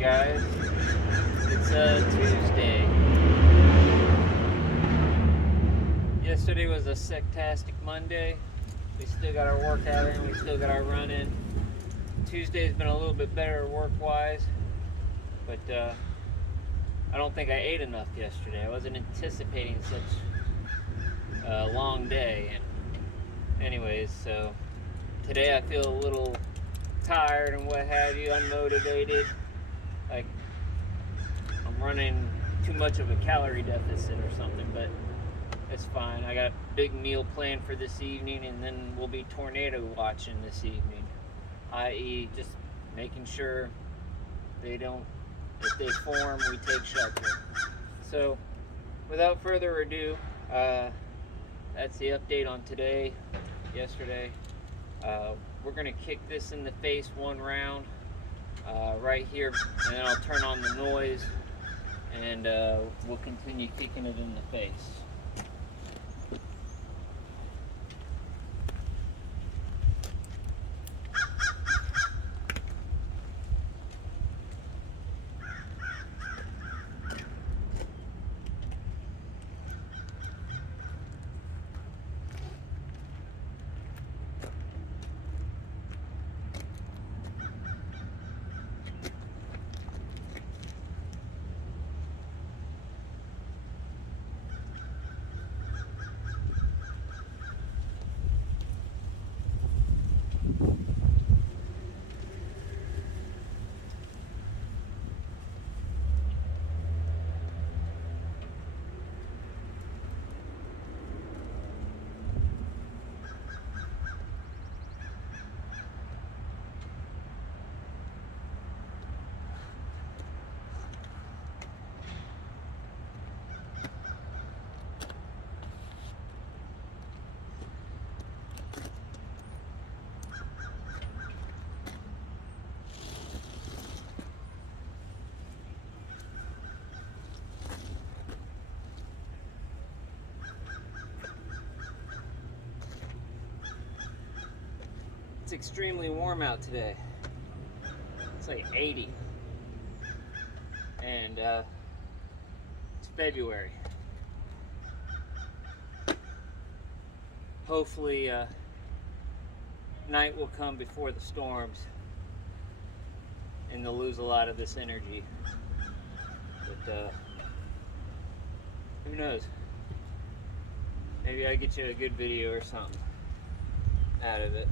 guys. It's Tuesday. Yesterday was a sectastic Monday. We still got our workout in, we still got our run in. Tuesday's been a little bit better work-wise, but I don't think I ate enough yesterday. I wasn't anticipating such a long day. And anyways, so today I feel a little tired and what have you, unmotivated. Like I'm running too much of a calorie deficit or something, but it's fine. I got a big meal planned for this evening, and then we'll be tornado watching this evening, i.e. just making sure they don't, if they form, we take shelter. So without further ado, that's the update on today, yesterday. We're gonna kick this in the face one round right here, and then I'll turn on the noise, and we'll continue kicking it in the face. It's extremely warm out today. It's like 80. And it's February. Hopefully night will come before the storms and they'll lose a lot of this energy. But who knows? Maybe I'll get you a good video or something out of it.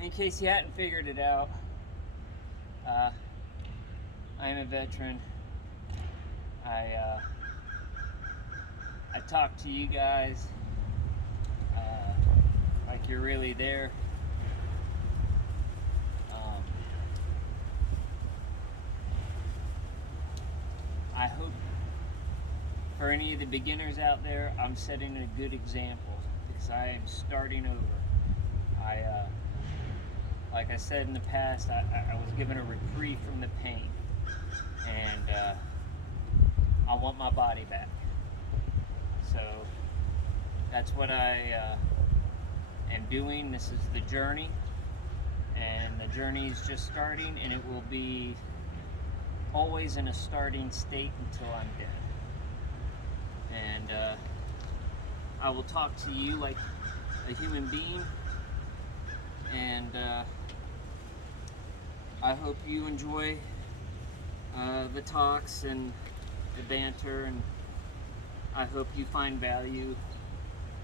In case you hadn't figured it out, I am a veteran. I talk to you guys like you're really there. I hope for any of the beginners out there, I'm setting a good example because I am starting over. Like I said in the past, I was given a reprieve from the pain, and I want my body back. So that's what I am doing. This is the journey, and the journey is just starting, and it will be always in a starting state until I'm dead. And I will talk to you like a human being, and I hope you enjoy the talks and the banter, and I hope you find value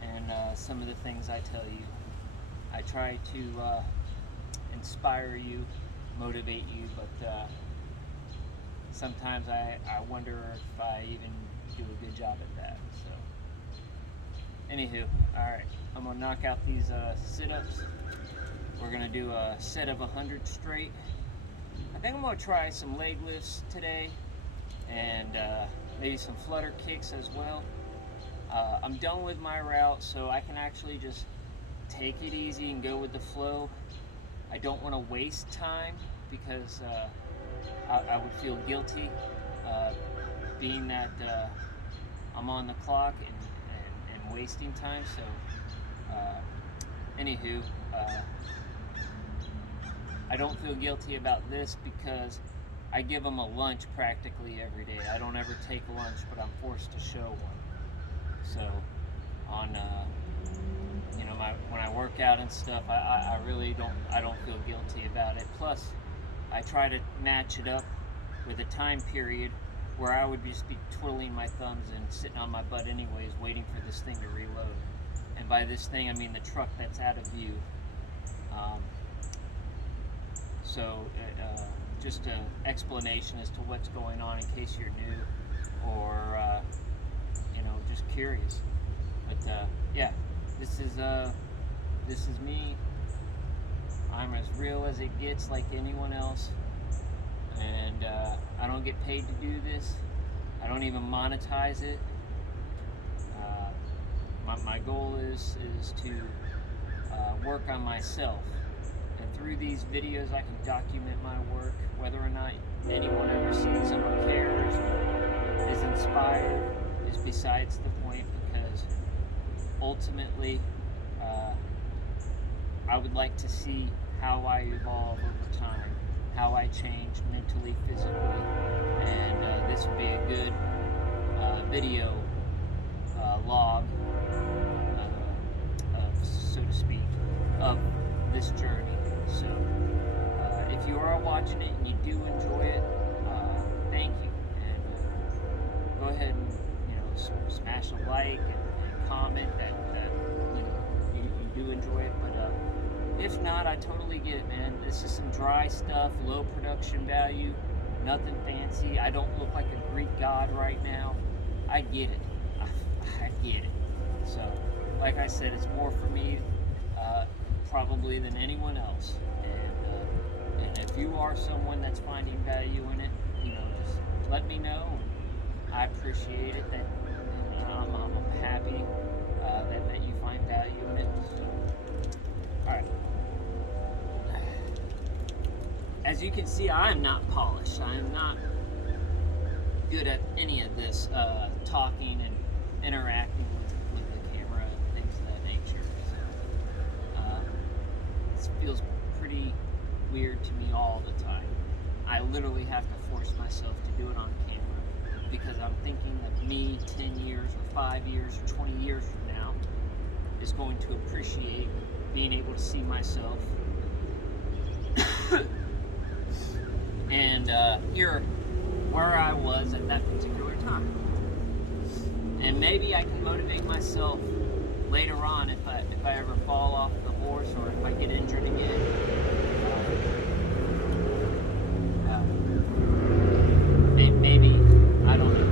in some of the things I tell you. I try to inspire you, motivate you, but sometimes I wonder if I even do a good job at that. So, anywho, alright, I'm going to knock out these sit-ups. We're going to do a set of 100 straight. I think I'm going to try some leg lifts today, and maybe some flutter kicks as well. I'm done with my route, so I can actually just take it easy and go with the flow. I don't want to waste time because I would feel guilty, being that I'm on the clock and wasting time. So, anywho, I don't feel guilty about this because I give them a lunch practically every day. I don't ever take lunch, but I'm forced to show one. So, on when I work out and stuff, I really don't feel guilty about it. Plus, I try to match it up with a time period where I would just be twiddling my thumbs and sitting on my butt anyways, waiting for this thing to reload. And by this thing, I mean the truck that's out of view. Just an explanation as to what's going on in case you're new or just curious. But yeah, this is me. I'm as real as it gets, like anyone else, and I don't get paid to do this. I don't even monetize it. My goal is to work on myself, and through these videos I can document my work. Whether or not anyone ever sees them or cares or is inspired is besides the point, because ultimately I would like to see how I evolve over time, how I change mentally, physically, and this would be a good video log, so to speak, of this journey. So if you are watching it and you do enjoy it, thank you, and go ahead and smash a like and comment that you do enjoy it. But if not, I totally get it, man. This is some dry stuff, low production value, nothing fancy. I don't look like a Greek god right now. I get it. I get it. So, like I said, it's more for me probably than anyone else. And if you are someone that's finding value in it, just let me know. I appreciate it. That I'm happy that you find value in it. So, all right. As you can see, I am not polished. I am not good at any of this talking and interacting with the camera and things of that nature. So, this feels pretty weird to me all the time. I literally have to force myself to do it on camera because I'm thinking that me 10 years or 5 years or 20 years from now is going to appreciate being able to see myself and hear where I was at that particular time. And maybe I can motivate myself later on if I ever fall off the horse or if I get injured again. Maybe, I don't know.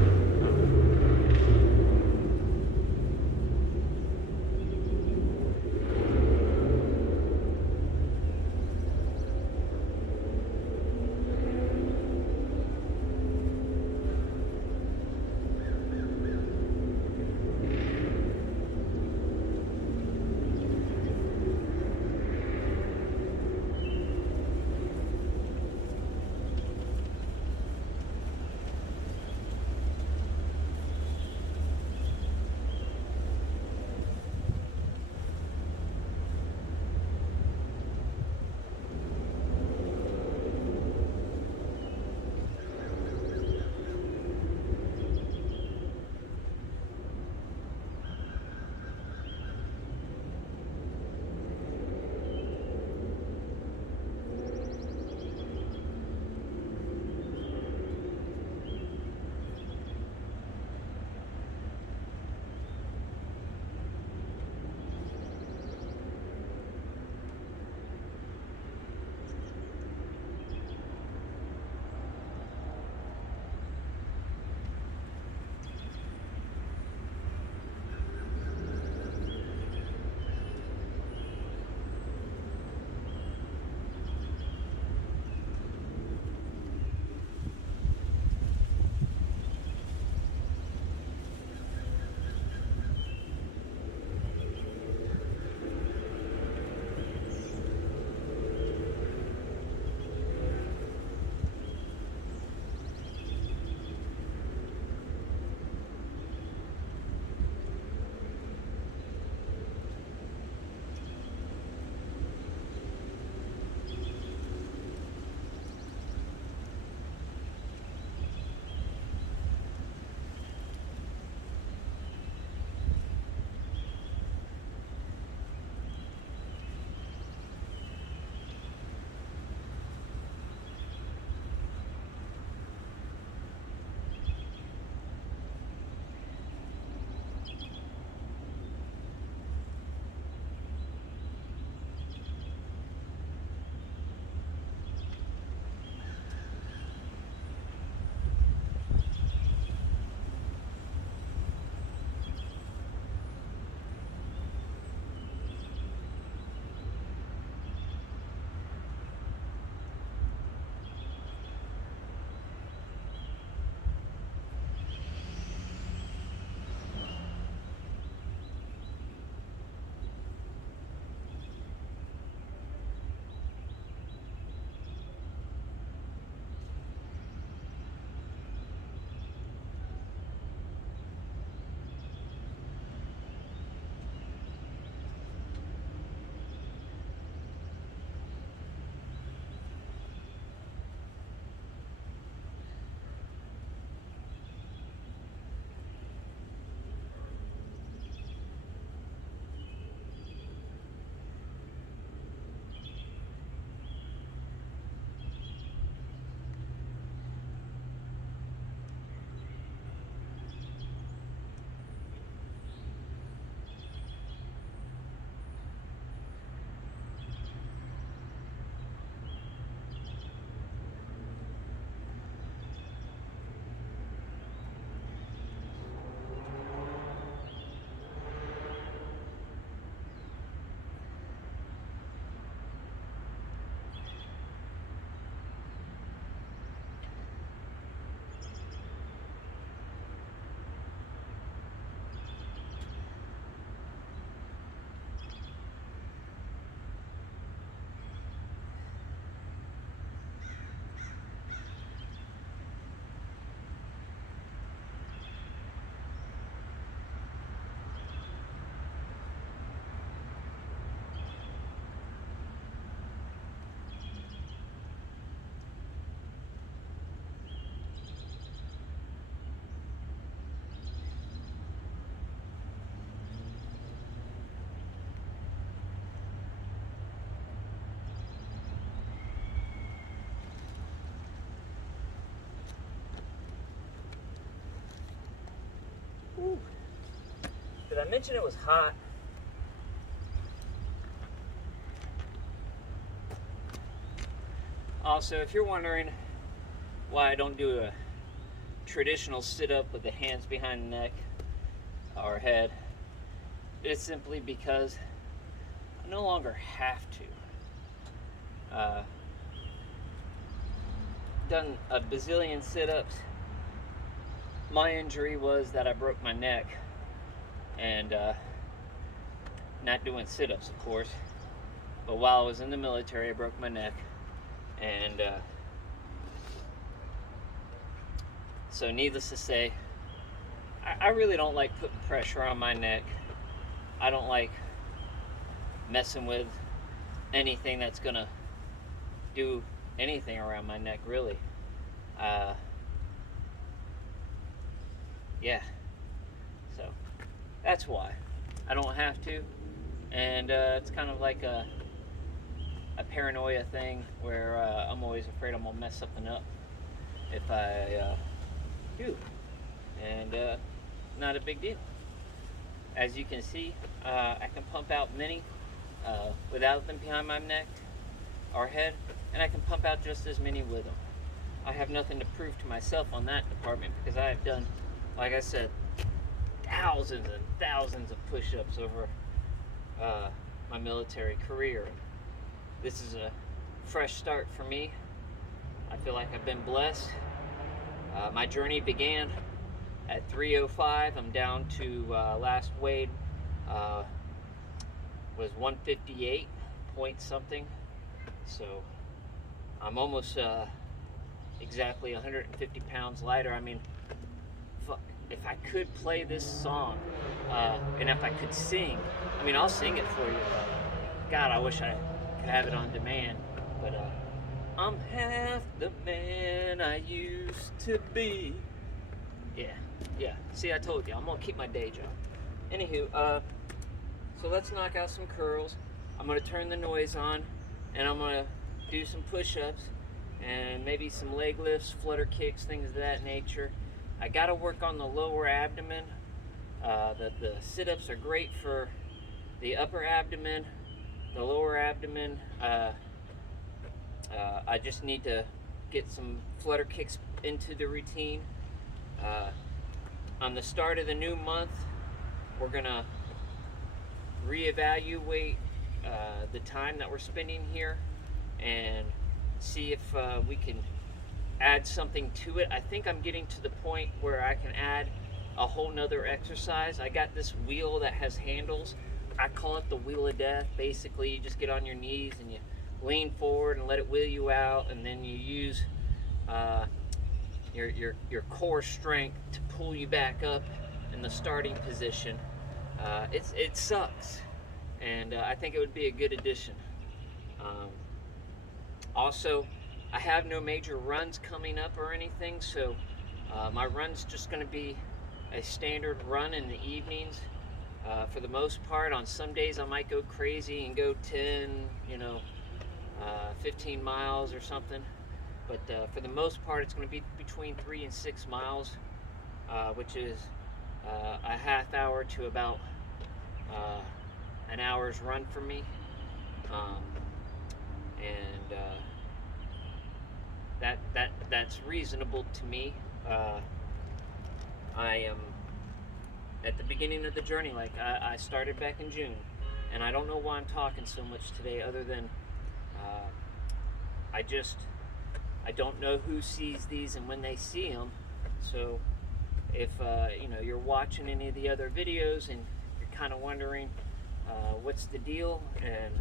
Did I mention it was hot? Also, if you're wondering why I don't do a traditional sit-up with the hands behind the neck or head, it's simply because I no longer have to. Done a bazillion sit-ups. My injury was that I broke my neck, and not doing sit-ups, of course, but while I was in the military I broke my neck, and so needless to say, I really don't like putting pressure on my neck. I don't like messing with anything that's gonna do anything around my neck, really. Yeah, so that's why I don't have to, and it's kind of like a paranoia thing where I'm always afraid I'm gonna mess something up if I do, and not a big deal. As you can see, I can pump out many without them behind my neck or head, and I can pump out just as many with them. I have nothing to prove to myself on that department because I have done, like I said, thousands and thousands of push-ups over my military career. This is a fresh start for me. I feel like I've been blessed. My journey began at 305. I'm down to last weighed was 158 point something. So I'm almost exactly 150 pounds lighter. I mean, fuck, if I could play this song and if I could sing, I mean, I'll sing it for you. God, I wish I could have it on demand. But I'm half the man I used to be. Yeah. See, I told you, I'm gonna keep my day job. Anywho, so let's knock out some curls. I'm gonna turn the noise on, and I'm gonna do some push-ups, and maybe some leg lifts, flutter kicks, things of that nature. I gotta work on the lower abdomen. The sit-ups are great for the upper abdomen, the lower abdomen. I just need to get some flutter kicks into the routine. On the start of the new month, we're gonna reevaluate the time that we're spending here and see if we can add something to it. I think I'm getting to the point where I can add a whole nother exercise. I got this wheel that has handles. I call it the wheel of death. Basically, you just get on your knees and you lean forward and let it wheel you out, and then you use your core strength to pull you back up in the starting position. It sucks, and I think it would be a good addition. Also, I have no major runs coming up or anything, so my run's just going to be a standard run in the evenings. For the most part, on some days I might go crazy and go 10, 15 miles or something. But for the most part, it's going to be between 3 and 6 miles, which is a half hour to about an hour's run for me. And that's reasonable to me. I am at the beginning of the journey. Like I started back in June, and I don't know why I'm talking so much today, other than I don't know who sees these and when they see them. So if you're watching any of the other videos and you're kind of wondering what's the deal, and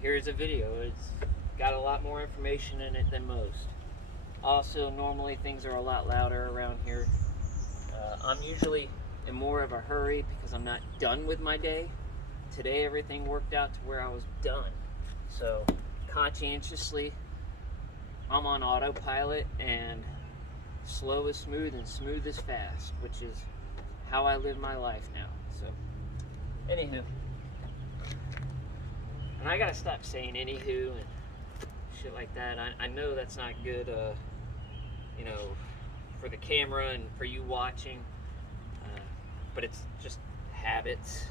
here's a video. It's got a lot more information in it than most. Also, normally things are a lot louder around here. I'm usually in more of a hurry because I'm not done with my day. Today everything worked out to where I was done. So conscientiously, I'm on autopilot, and slow is smooth and smooth is fast, which is how I live my life now. So anywho, and I gotta stop saying anywho and shit like that. I know that's not good, for the camera and for you watching. but it's just habits.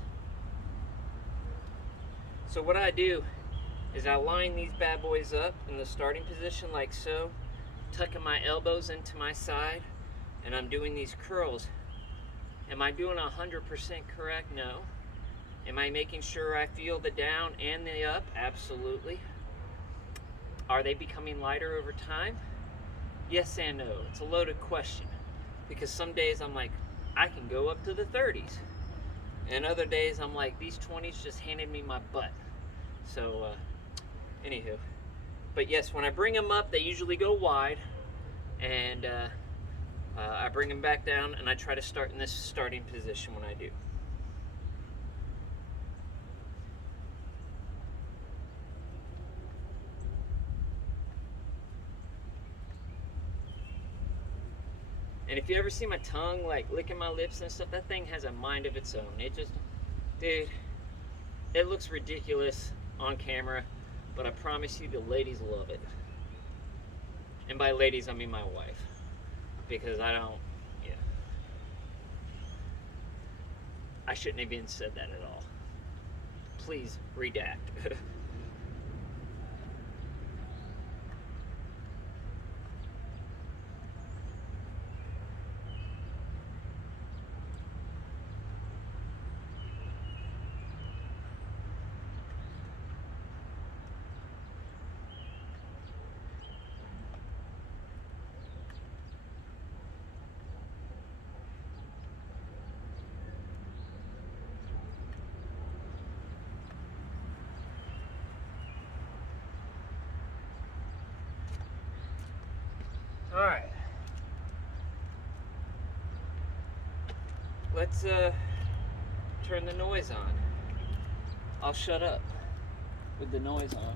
So what I do is I line these bad boys up in the starting position like so, tucking my elbows into my side, and I'm doing these curls. Am I doing 100% correct? No. Am I making sure I feel the down and the up? Absolutely. Are they becoming lighter over time? Yes and no. It's a loaded question, because some days I'm like, I can go up to the 30s. And other days I'm like, these 20s just handed me my butt. So, anywho. But yes, when I bring them up, they usually go wide. And I bring them back down, and I try to start in this starting position when I do. And if you ever see my tongue like licking my lips and stuff, that thing has a mind of its own. It just, dude, it looks ridiculous on camera, but I promise you the ladies love it. And by ladies, I mean my wife. Because I don't, yeah. I shouldn't have even said that at all. Please redact. All right. Let's turn the noise on. I'll shut up with the noise on.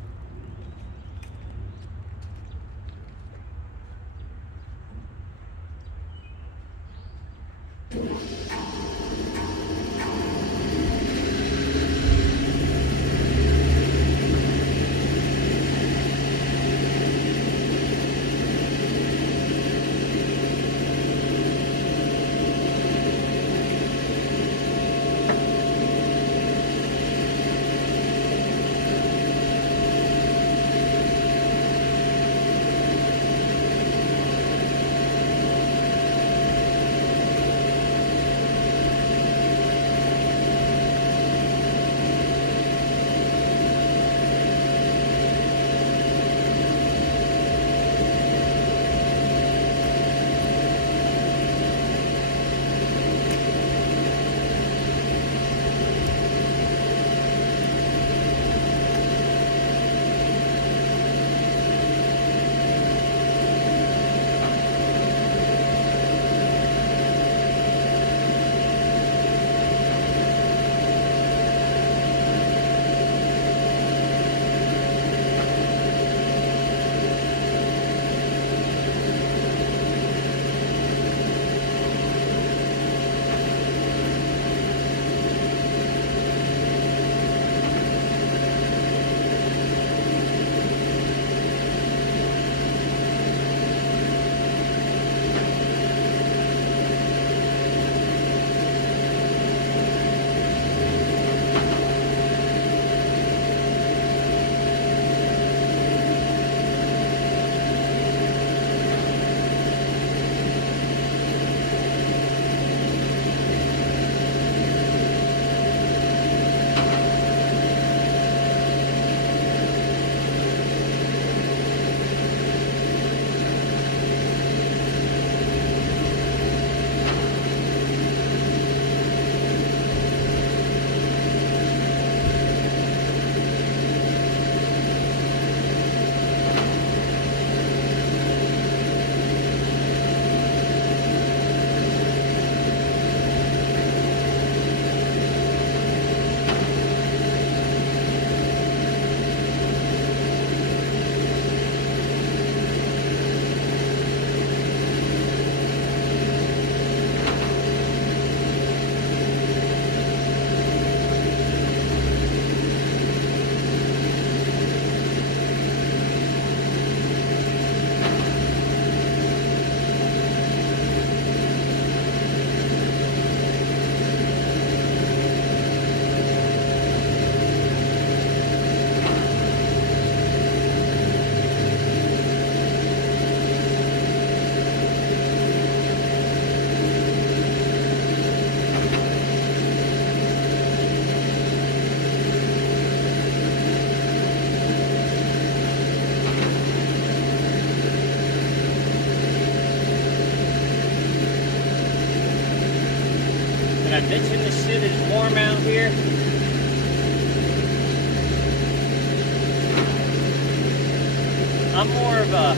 mentioned this shit is warm out here. I'm more of a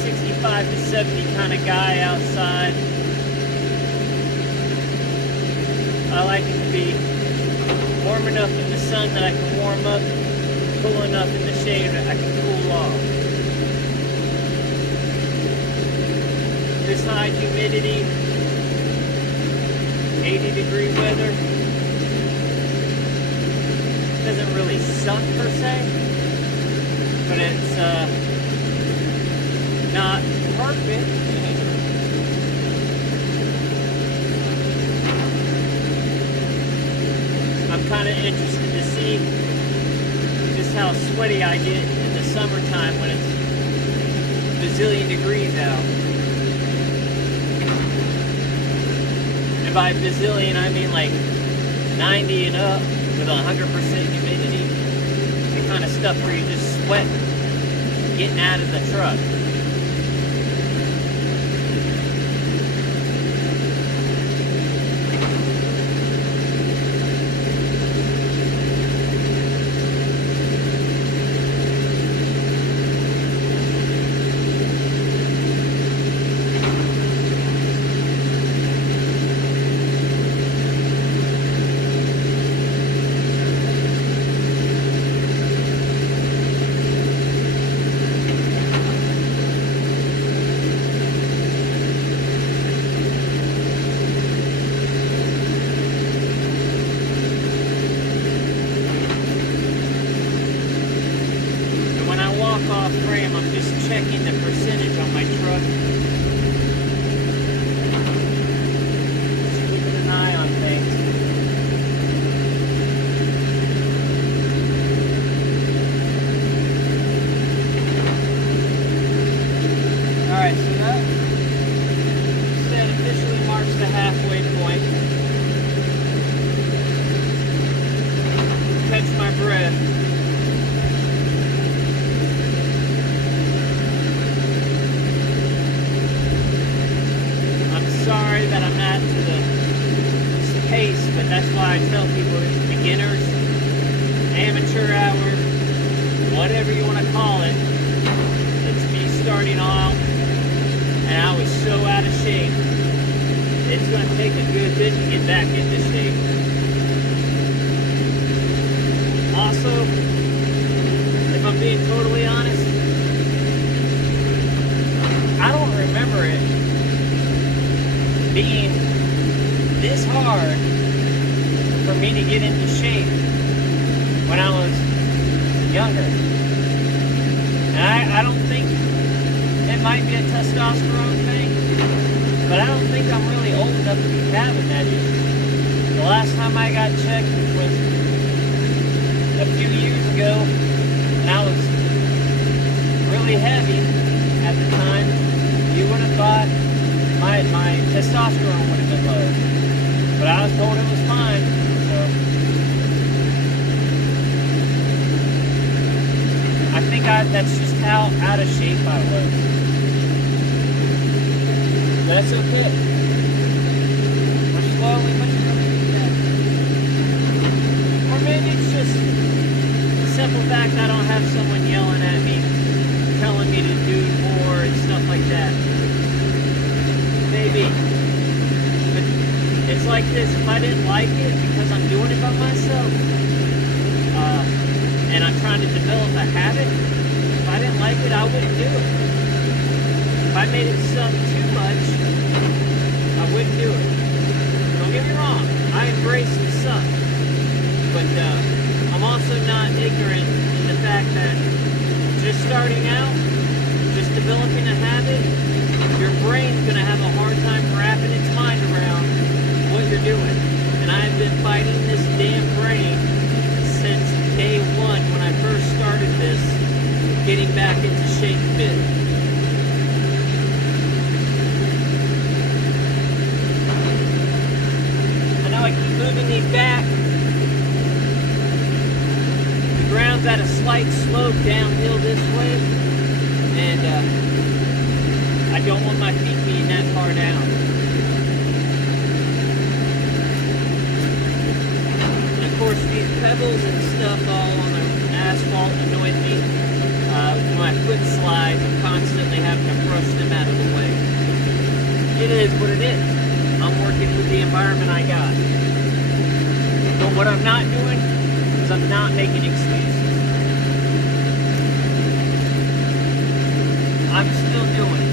65 to 70 kind of guy outside. I like it to be warm enough in the sun that I can warm up, cool enough in the shade that I can cool off. This high humidity, 80-degree weather, doesn't really suck per se, but it's not perfect. I'm kind of interested to see just how sweaty I get in the summertime when it's a bazillion degrees out. And by bazillion, I mean like 90 and up with 100% humidity. The kind of stuff where you just sweat getting out of the truck. Off frame, I'm just checking the percentage on my truck. Just keeping an eye on things. Alright, so that officially marks the halfway point. Catch my breath. Sorry that I'm not to the pace, but that's why I tell people it's beginners, amateur hour, whatever you want to call it. It's me starting off, and I was so out of shape. It's going to take a good bit to get back into shape. Also, if I'm being totally honest, I don't remember it being this hard for me to get into shape when I was younger. And I don't think it might be a testosterone thing, but I don't think I'm really old enough to be having that issue. The last time I got checked was a few years ago, and I was really heavy at the time. You would have thought my testosterone would have been low, but I was told it was fine. So I think that's just how out of shape I was. But that's okay. We're slowly but surely getting there. Or maybe it's just the simple fact I don't have someone yelling at me, telling me to do more and stuff like that. Maybe. But it's like this, if I didn't like it because I'm doing it by myself, and I'm trying to develop a habit, if I didn't like it, I wouldn't do it. If I made it suck too much, I wouldn't do it. Don't get me wrong, I embrace the suck. But I'm also not ignorant in the fact that just starting out, just developing a habit, your brain's going to have a hard time wrapping its mind around what you're doing. And I've been fighting this damn brain since day one when I first started this, getting back into shape a bit. I know I keep moving these back. The ground's at a slight slope downhill this way, and I don't want my feet being that far down. course, these pebbles and stuff all on the asphalt annoyed me. When my foot slides, I'm constantly having to brush them out of the way. It is what it is. I'm working with the environment I got. But what I'm not doing is I'm not making excuses. I'm still doing it.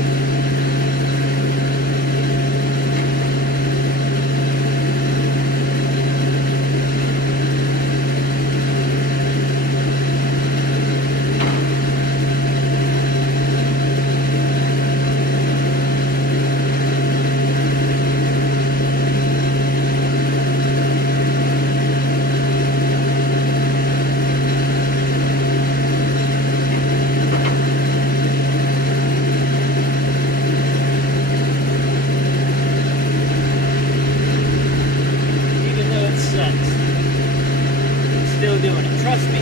Doing it. Trust me,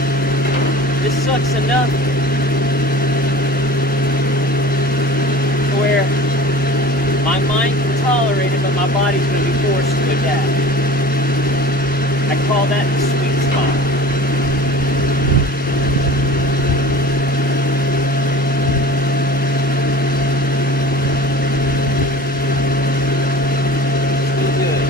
this sucks enough to where my mind can tolerate it, but my body's going to be forced to adapt. I call that the sweet spot. Still good.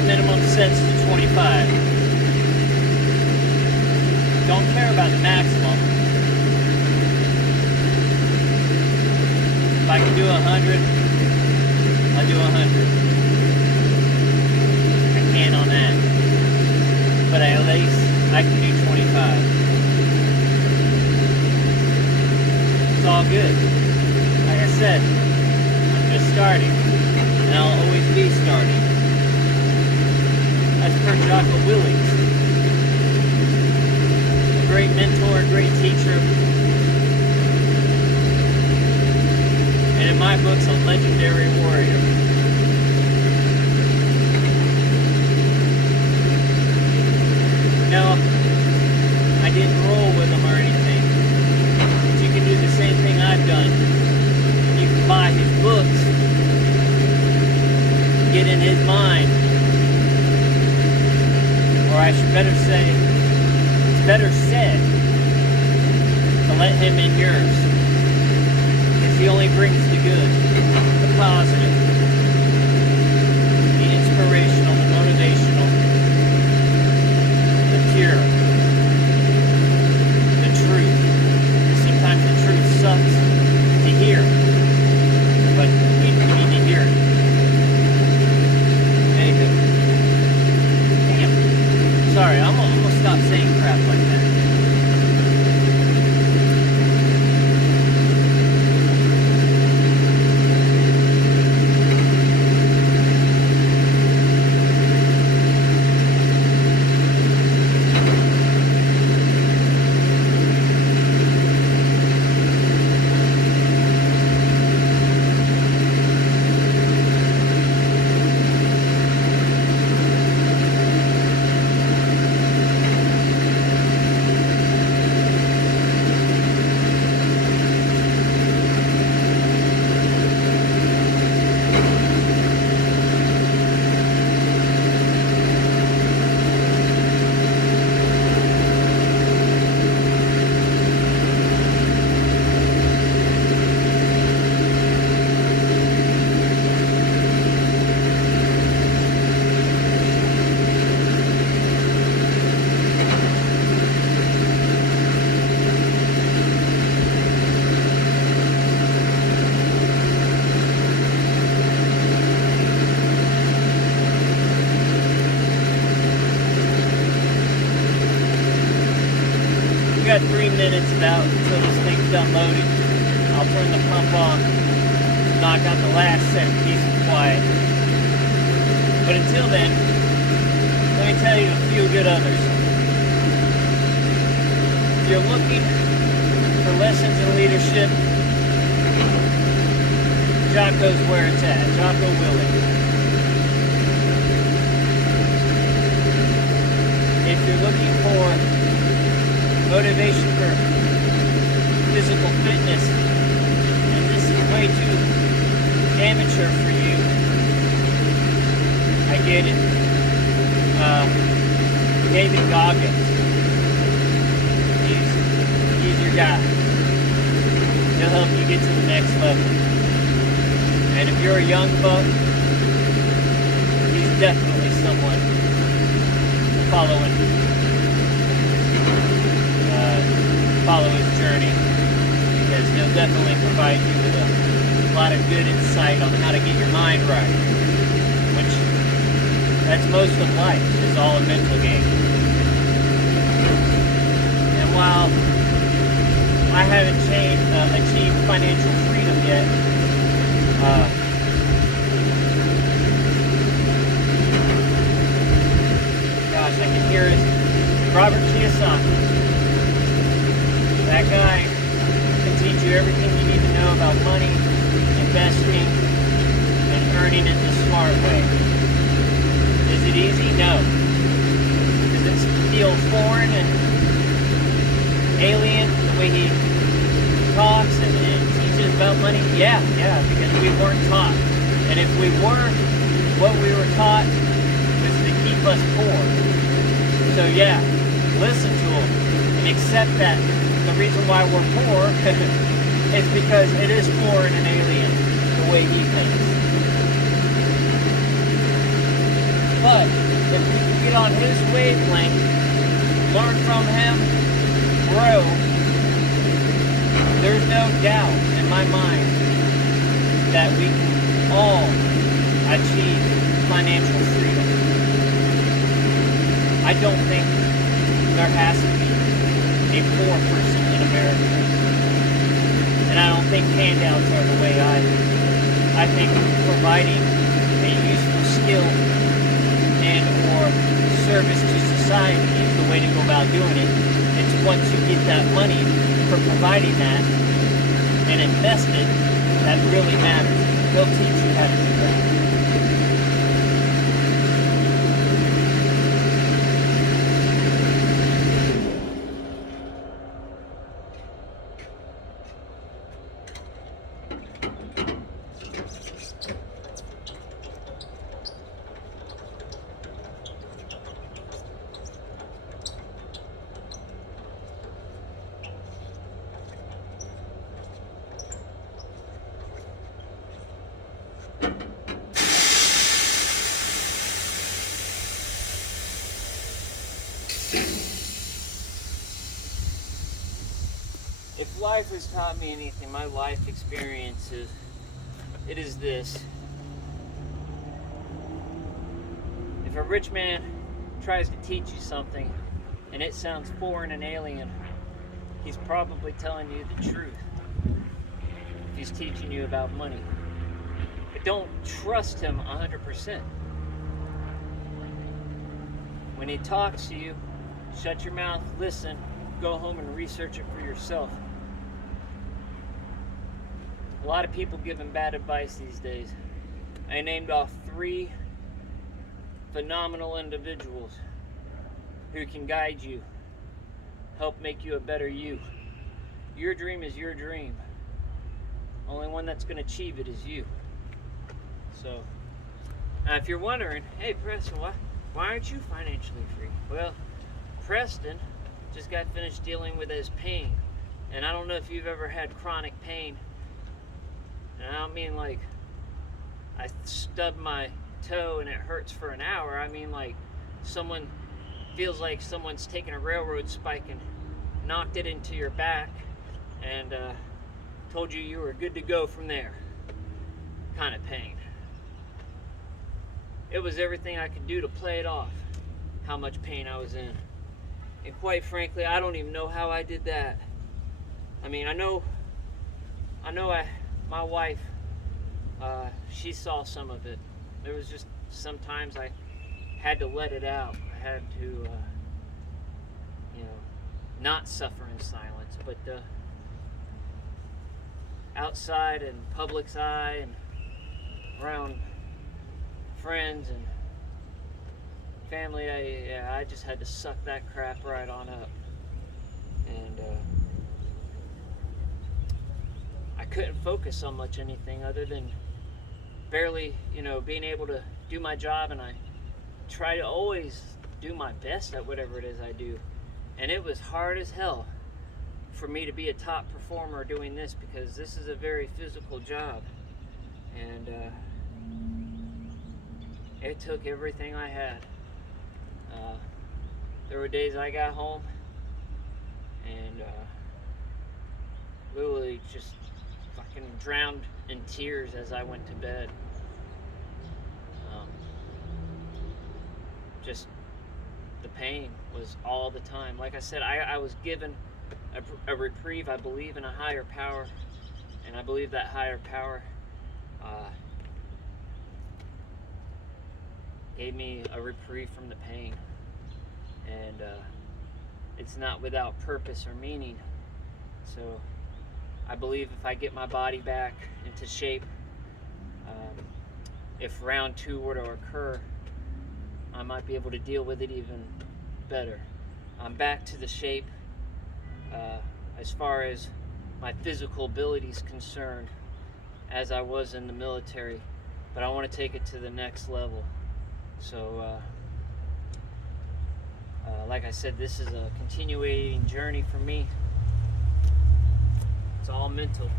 Minimum sets to 25. Don't care about the maximum. If I can do 100, I'll do 100. I can on that. But at least I can do 25. It's all good. Like I said, I'm just starting. And I'll always be starting. As per Jocko Willink, a great mentor, a great teacher, and in my books, a legendary warrior. No, I didn't roll with him or anything, but you can do the same thing I've done. You can buy his books, get in his mind. Or I should better say, it's better said to let him in yours. Because he only brings the good, the positive, the inspirational, the motivational, the pure, the truth. Sometimes the truth sucks to hear, but we need to hear it. Sorry, I'm gonna stop saying crap like that. minutes about until this thing's done loading. I'll turn the pump on, knock out the last set of peace and quiet. But until then, let me tell you a few good others. If you're looking for lessons in leadership, Jocko's where it's at. Jocko Willink. If you're looking for motivation for physical fitness, and this is way too amateur for you, I get it. David Goggins. He's your guy. He'll help you get to the next level. And if you're a young buck, he's definitely someone to follow his journey, because he'll definitely provide you with a lot of good insight on how to get your mind right, which that's most of life, is all a mental game. And while I haven't achieved financial freedom yet, gosh, I can hear it. Robert Kiyosaki. That guy can teach you everything you need to know about money, investing, and earning it the smart way. Is it easy? No. Does it feel foreign and alien the way he talks and teaches about money? Yeah, because we weren't taught. And if we were, what we were taught was to keep us poor. So yeah, listen to him and accept that the reason why we're poor is because it is foreign and alien the way he thinks. But if we can get on his wavelength, learn from him, grow, there's no doubt in my mind that we can all achieve financial freedom. I don't think there has to be a poor person in America. And I don't think handouts are the way either. I think providing a useful skill and or service to society is the way to go about doing it. It's once you get that money for providing that and invest it, that really matters. They'll teach you how to do that. If life has taught me anything, my life experiences, it is this. If a rich man tries to teach you something and it sounds foreign and alien, he's probably telling you the truth. If he's teaching you about money. But don't trust him 100%. When he talks to you, shut your mouth, listen, go home and research it for yourself. A lot of people giving bad advice these days. I named off 3 phenomenal individuals who can guide you, help make you a better you. Your dream is your dream. Only one that's going to achieve it is you. So, now if you're wondering, hey Preston, why aren't you financially free? Well, Preston just got finished dealing with his pain. And I don't know if you've ever had chronic pain. And I don't mean like I stubbed my toe and it hurts for an hour. I mean like someone feels like someone's taken a railroad spike and knocked it into your back and told you were good to go from there. Kind of pain. It was everything I could do to play it off, how much pain I was in. And quite frankly, I don't even know how I did that. I mean, I know my wife, she saw some of it. There was just sometimes I had to let it out. I had to, not suffer in silence. But outside in public's eye and around friends and family, I just had to suck that crap right on up. And I couldn't focus on much anything other than barely, being able to do my job, and I try to always do my best at whatever it is I do. And it was hard as hell for me to be a top performer doing this, because this is a very physical job. And it took everything I had. There were days I got home and literally just fucking drowned in tears as I went to bed. Just the pain was all the time. Like I said, I was given a reprieve. I believe in a higher power, and I believe that higher power gave me a reprieve from the pain. And it's not without purpose or meaning. So I believe if I get my body back into shape, if round 2 were to occur, I might be able to deal with it even better. I'm back to the shape as far as my physical ability is concerned as I was in the military, but I want to take it to the next level. So like I said, this is a continuing journey for me. It's all mental.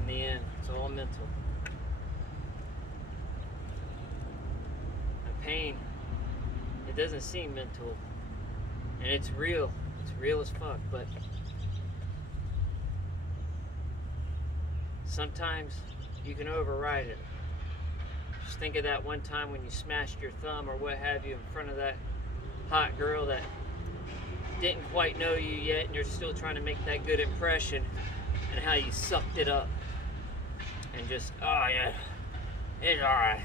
In the end, it's all mental. The pain, it doesn't seem mental, and it's real. It's real as fuck. But sometimes you can override it. Just think of that one time when you smashed your thumb or what have you in front of that hot girl that didn't quite know you yet, and you're still trying to make that good impression, and how you sucked it up and just, oh yeah, it's alright.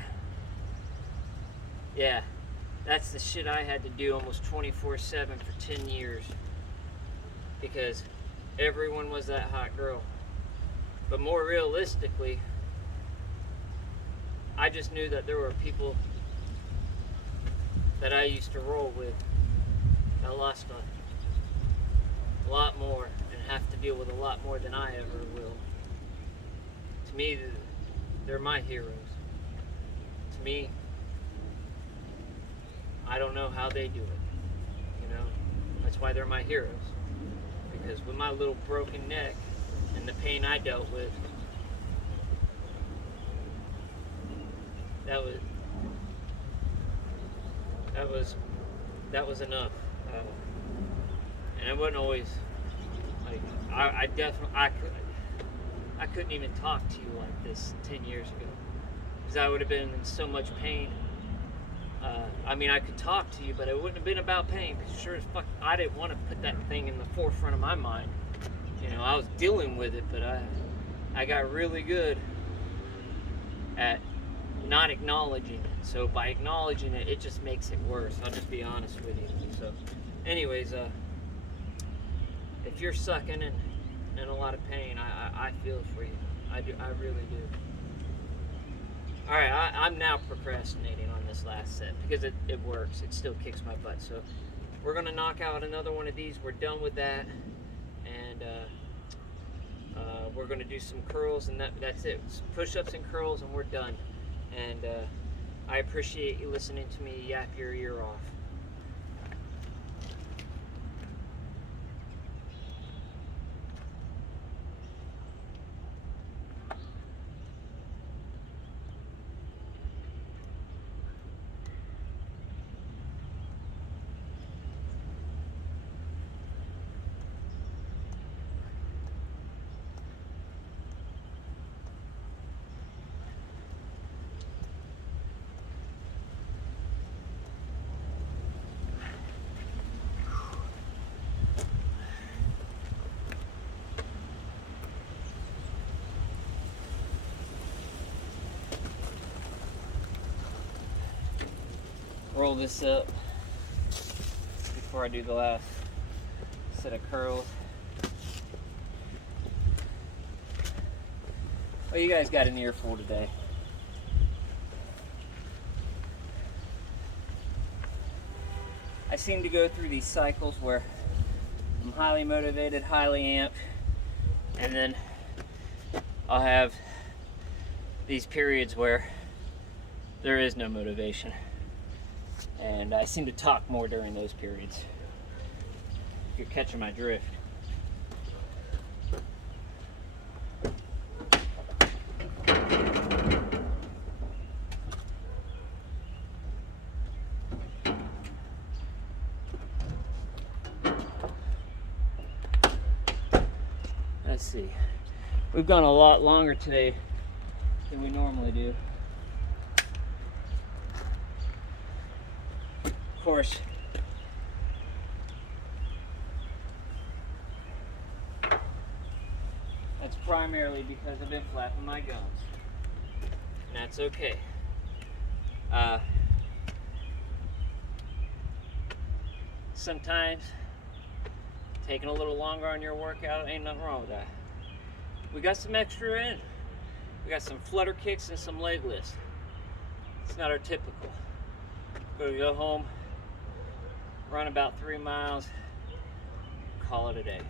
Yeah, that's the shit I had to do almost 24/7 for 10 years, because everyone was that hot girl. But more realistically, I just knew that there were people that I used to roll with that lost a lot more and have to deal with a lot more than I ever will. To me, they're my heroes. To me, I don't know how they do it. That's why they're my heroes. Because with my little broken neck and the pain I dealt with, that was enough. And it wasn't always like I couldn't even talk to you like this 10 years ago, because I would have been in so much pain. I could talk to you, but it wouldn't have been about pain, because sure as fuck I didn't want to put that thing in the forefront of my mind. I was dealing with it, but I got really good at not acknowledging it. So by acknowledging it, it just makes it worse. I'll just be honest with you. So anyways, if you're sucking in a lot of pain, I feel for you. I really do. Alright, I'm now procrastinating on this last set because it works. It still kicks my butt. So we're going to knock out another one of these. We're done with that. And we're going to do some curls, and that's it. Push-ups and curls, and we're done. And I appreciate you listening to me yap your ear off. roll this up before I do the last set of curls. Well, you guys got an earful today. I seem to go through these cycles where I'm highly motivated, highly amped, and then I'll have these periods where there is no motivation. And I seem to talk more during those periods. If you're catching my drift. Let's see. We've gone a lot longer today than we normally do. Of course, that's primarily because I've been flapping my gums. And that's okay. Sometimes taking a little longer on your workout, ain't nothing wrong with that. We got some extra in. We got some flutter kicks and some leg lifts. It's not our typical. Go home, run about 3 miles, call it a day.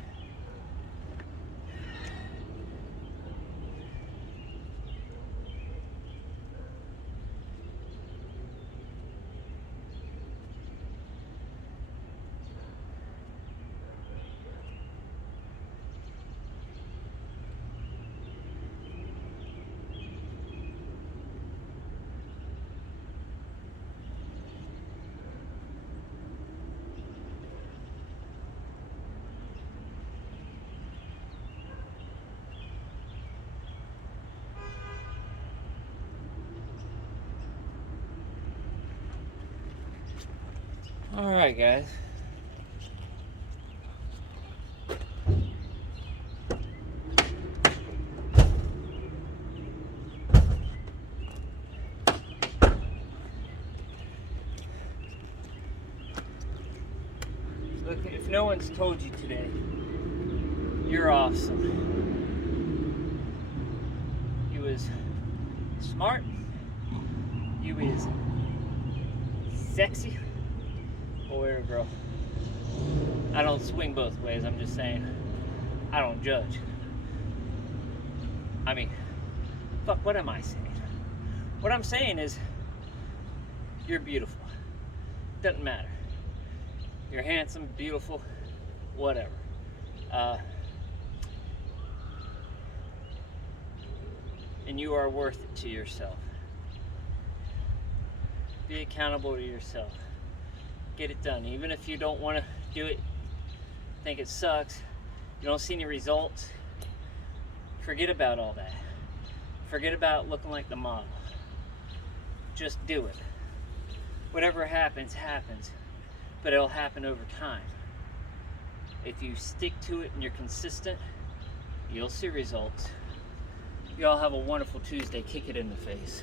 All right, guys. Look, if no one's told you today, you're awesome. You was smart. You is sexy. Boy or girl. I don't swing both ways. I'm just saying, I don't judge. I mean, fuck, what am I saying? What I'm saying is, you're beautiful. Doesn't matter. You're handsome, beautiful, whatever. And you are worth it to yourself. Be accountable to yourself. Get it done. Even if you don't want to do it, think it sucks, you don't see any results, forget about all that. Forget about looking like the model. Just do it. Whatever happens, happens. But it'll happen over time. If you stick to it and you're consistent, you'll see results. You all have a wonderful Tuesday. Kick it in the face.